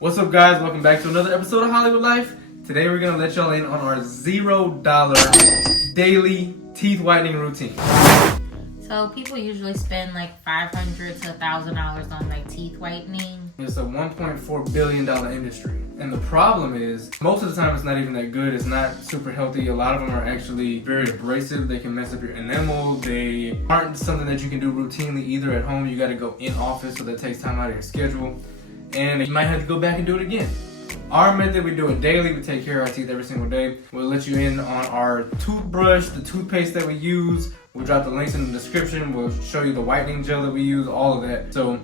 What's up, guys? Welcome back to another episode of Hollywood Life. Today we're gonna let y'all in on our $0 daily teeth whitening routine. So people usually spend like $500 to $1,000 on like teeth whitening. It's a $1.4 billion industry. And the problem is, most of the time it's not even that good. It's not super healthy. A lot of them are actually very abrasive. They can mess up your enamel. They aren't something that you can do routinely either at home. You gotta go in office, so that takes time out of your schedule. And you might have to go back and do it again. Our method, we do it daily. We take care of our teeth every single day. We'll let you in on our toothbrush, the toothpaste that we use. We'll drop the links in the description. We'll show you the whitening gel that we use, all of that. So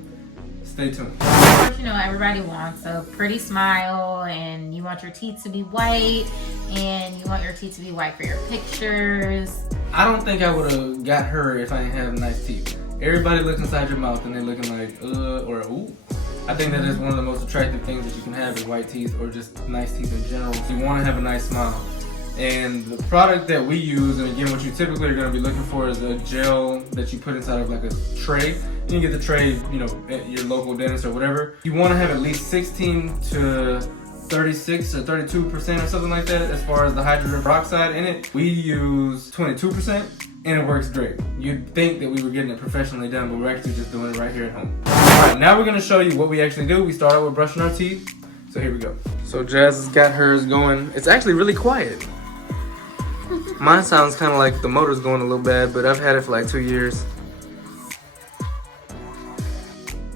stay tuned. Of course, you know, everybody wants a pretty smile and you want your teeth to be white and you want your teeth to be white for your pictures. I don't think I would have got her if I didn't have nice teeth. Everybody looks inside your mouth and they're looking like, or ooh. I think that is one of the most attractive things that you can have is white teeth or just nice teeth in general. You want to have a nice smile. And the product that we use, and again, what you typically are going to be looking for is a gel that you put inside of like a tray. You can get the tray, you know, at your local dentist or whatever. You want to have at least 16 to 36 or 32% or something like that as far as the hydrogen peroxide in it. We use 22%. And it works great. You'd think that we were getting it professionally done, but we're actually just doing it right here at home. Alright, now we're gonna show you what we actually do. We start out with brushing our teeth. So here we go. So Jazz has got hers going. It's actually really quiet. Mine sounds kind of like the motor's going a little bad, but I've had it for like 2 years.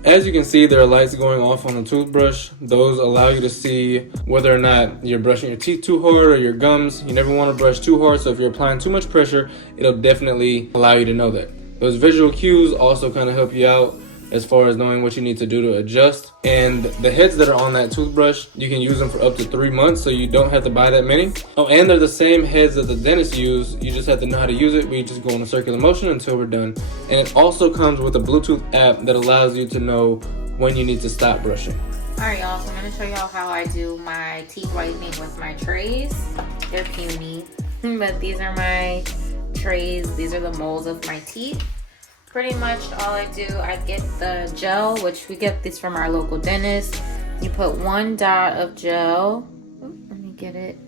As you can see, there are lights going off on the toothbrush. Those allow you to see whether or not you're brushing your teeth too hard or your gums. You never want to brush too hard, so if you're applying too much pressure, it'll definitely allow you to know that. Those visual cues also kind of help you out as far as knowing what you need to do to adjust. And the heads that are on that toothbrush, you can use them for up to 3 months, so you don't have to buy that many. Oh, and they're the same heads that the dentists use. You just have to know how to use it. We just go in a circular motion until we're done. And it also comes with a Bluetooth app that allows you to know when you need to stop brushing. Alright, y'all, so I'm going to show y'all how I do my teeth whitening with my trays. They're puny, but these are my trays. These are the molds of my teeth. Pretty much all I do, I get the gel, which we get this from our local dentist. You put 1 dot of gel. Ooh, let me get it.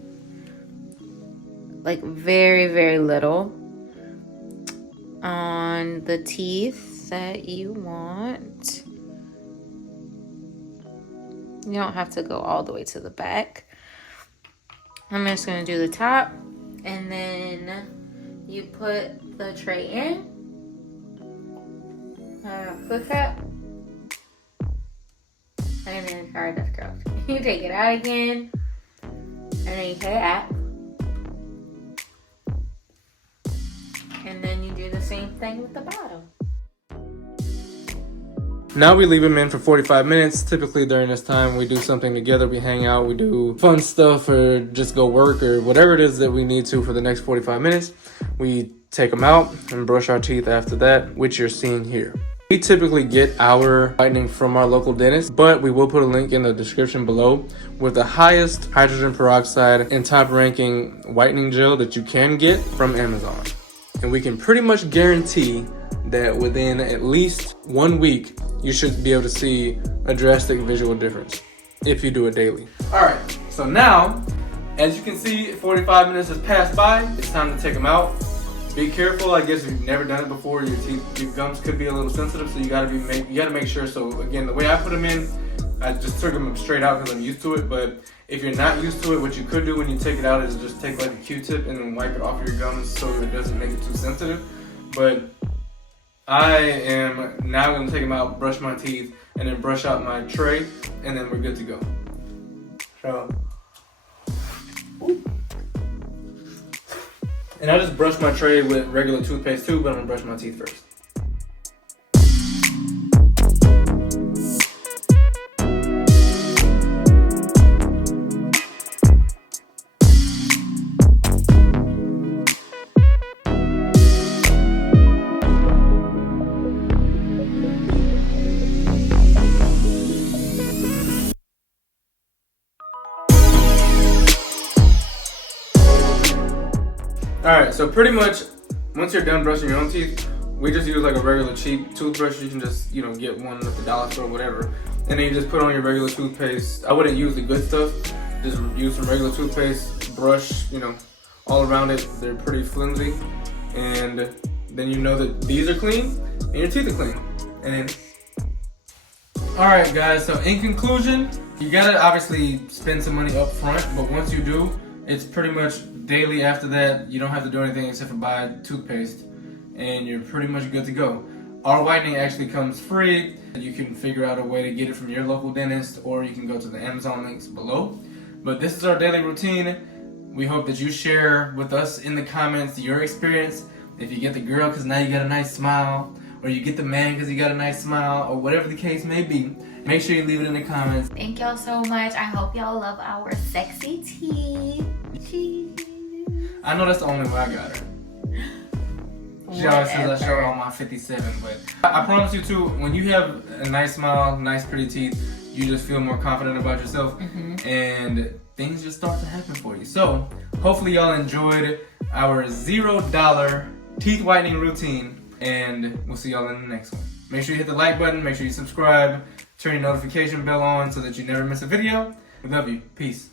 Like very, very little on the teeth that you want. You don't have to go all the way to the back. I'm just gonna do the top, and then you put the tray in. Push up, and then sorry, that's gross. You take it out again, and then you put it out, and then you do the same thing with the bottom. Now we leave them in for 45 minutes. Typically during this time we do something together, we hang out, we do fun stuff or just go work or whatever it is that we need to for the next 45 minutes. We take them out and brush our teeth after that, which you're seeing here. We typically get our whitening from our local dentist, but we will put a link in the description below with the highest hydrogen peroxide and top ranking whitening gel that you can get from Amazon. And we can pretty much guarantee that within at least 1 week, you should be able to see a drastic visual difference if you do it daily. All right, so now, as you can see, 45 minutes has passed by. It's time to take them out. Be careful, I guess if you've never done it before, your gums could be a little sensitive, so you gotta make sure. So again, the way I put them in, I just took them straight out because I'm used to it, but if you're not used to it, what you could do when you take it out is just take like a Q-tip and then wipe it off your gums so it doesn't make it too sensitive. But I am now gonna take them out, brush my teeth, and then brush out my tray, and then we're good to go. So, and I just brush my tray with regular toothpaste too, but I'm gonna brush my teeth first. Alright, so pretty much once you're done brushing your own teeth, we just use like a regular cheap toothbrush. You can just, you know, get one at the dollar store or whatever. And then you just put on your regular toothpaste. I wouldn't use the good stuff. Just use some regular toothpaste, brush, you know, all around it. They're pretty flimsy. And then you know that these are clean and your teeth are clean. And then, alright guys, so in conclusion, you gotta obviously spend some money up front, but once you do, it's pretty much daily after that. You don't have to do anything except for buy toothpaste, and you're pretty much good to go. Our whitening actually comes free. You can figure out a way to get it from your local dentist, or you can go to the Amazon links below. But this is our daily routine. We hope that you share with us in the comments your experience. If you get the girl because now you got a nice smile, or you get the man because you got a nice smile, or whatever the case may be, make sure you leave it in the comments. Thank y'all so much. I hope y'all love our sexy teeth. Cheese. I know that's the only way I got her. She always says I show her all my 57, but I promise you too, when you have a nice smile, nice pretty teeth, you just feel more confident about yourself, and things just start to happen for you. So hopefully y'all enjoyed our $0 teeth whitening routine, and we'll see y'all in the next one. Make sure you hit the like button, make sure you subscribe, turn your notification bell on so that you never miss a video. We love you. Peace.